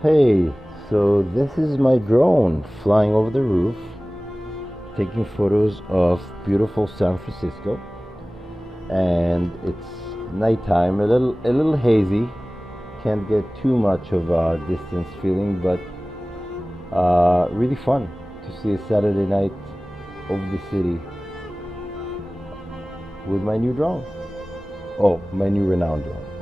Hey, so this is my drone flying over the roof, taking photos of beautiful San Francisco, and it's nighttime, a little hazy. Can't get too much of a distance feeling, but really fun to see a Saturday night over the city with my new drone. Oh, my new Renown drone.